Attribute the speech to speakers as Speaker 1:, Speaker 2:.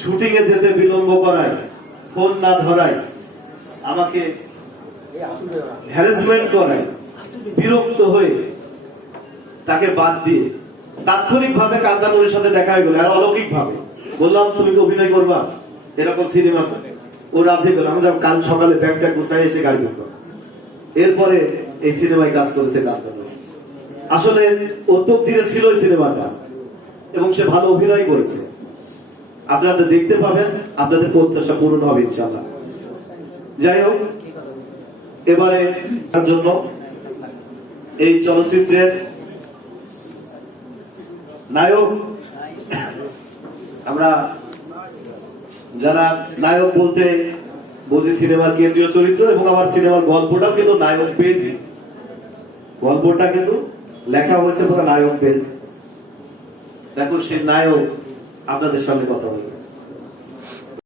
Speaker 1: Shooting এ যেতে বিলম্ব করায়, ফোন না ধরায়, আমাকে হ্যারাসমেন্ট করায়, বিরক্ত হয়ে তাকে বাদ দিয়ে তাৎক্ষণিক ভাবে কান্তানুরের সাথে দেখা হয়ে গেল, আর অলৌকিক ভাবে বললাম, তুমি কি অভিনয় করবা? এরকম সিনেমাতে ও রাজি গেল আমি যাব, কাল সকালে ব্যাগটা গুছাই এসে গাড়ি ধরবো এরপরে এই সিনেমায় কাজ করেছে কান্তানুর আসলে দিকে ছিল এই সিনেমাটা এবং সে ভালো অভিনয় করেছে। আপনারা দেখতে পাবেন, আপনাদের প্রত্যাশা পূরণ হবে ইনশাআল্লাহ। যাই হোক, এবারে তার জন্য এই চলচ্চিত্রের নায়ক, আমরা যারা নায়ক বলতে বুঝি সিনেমার কেন্দ্রীয় চরিত্র এবং আমার সিনেমার গল্পটাও কিন্তু নায়ক পেয়েছি। গল্পটা কিন্তু লেখা হয়েছে নায়ক পেয়েছি। দেখো সে নায়ক আপনাদের সঙ্গে কথা বলবে